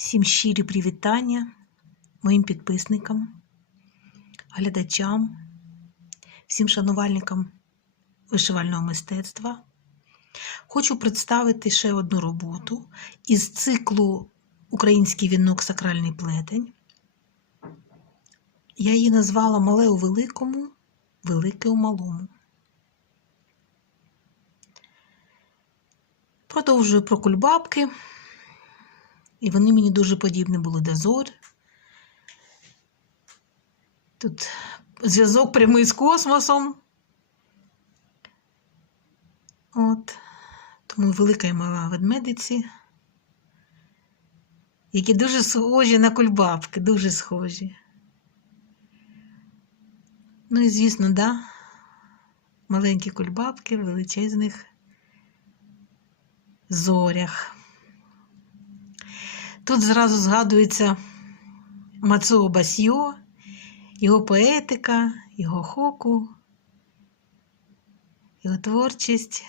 Всім щирі привітання моїм підписникам, глядачам, всім шанувальникам вишивального мистецтва. Хочу представити ще одну роботу із циклу Український вінок сакральний плетень. Я її назвала Мале у великому, велике у малому. Продовжую про кульбабки. І вони мені дуже подібні були до зорь. Тут зв'язок прямий з космосом. От. Тому велика і мала ведмедиці, які дуже схожі на кульбабки, дуже схожі. Ну і звісно, да, маленькі кульбабки в величезних зорях. Тут зразу згадується Мацуо Басьо, його поетика, його хоку, його творчість,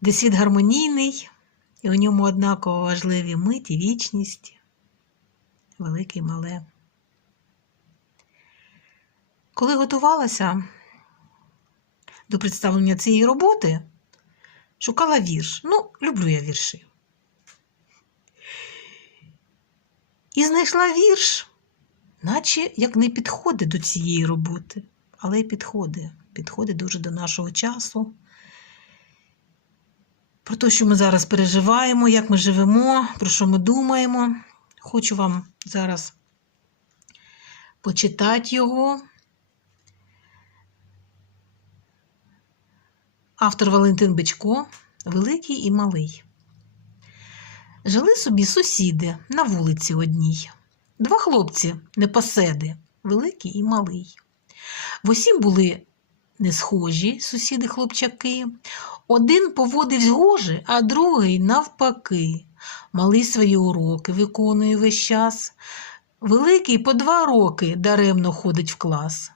де світ гармонійний, і у ньому однаково важливі миті, вічність, велике і мале. Коли готувалася до представлення цієї роботи, шукала вірш. Ну, люблю я вірші. І знайшла вірш, наче як не підходить до цієї роботи, але й підходить. Підходить дуже до нашого часу. Про те, що ми зараз переживаємо, як ми живемо, про що ми думаємо. Хочу вам зараз почитати його. Автор Валентин Бичко, великий і малий. Жили собі сусіди на вулиці одній. Два хлопці непоседи, великий і малий. В усім були не схожі сусіди хлопчаки. Один поводився гоже, а другий навпаки. Малий свої уроки виконує весь час. Великий по два роки даремно ходить в клас.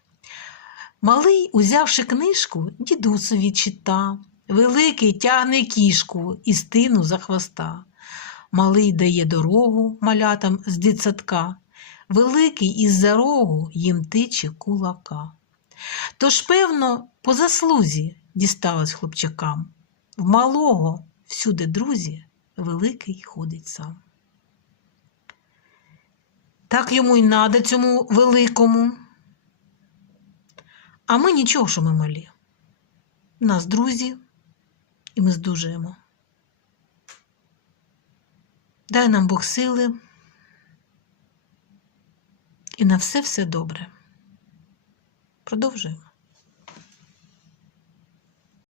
Малий, узявши книжку, дідусові чита. Великий тягне кішку і стину за хвоста. Малий дає дорогу малятам з дитсадка, великий із-за рогу їм тиче кулака. Тож, певно, по заслузі дісталось хлопчакам. В малого всюди друзі великий ходить сам. Так йому й надо цьому великому. А ми нічого, що ми малі. Нас друзі, і ми здужуємо. Дай нам Бог сили і на все все добре. Продовжуємо.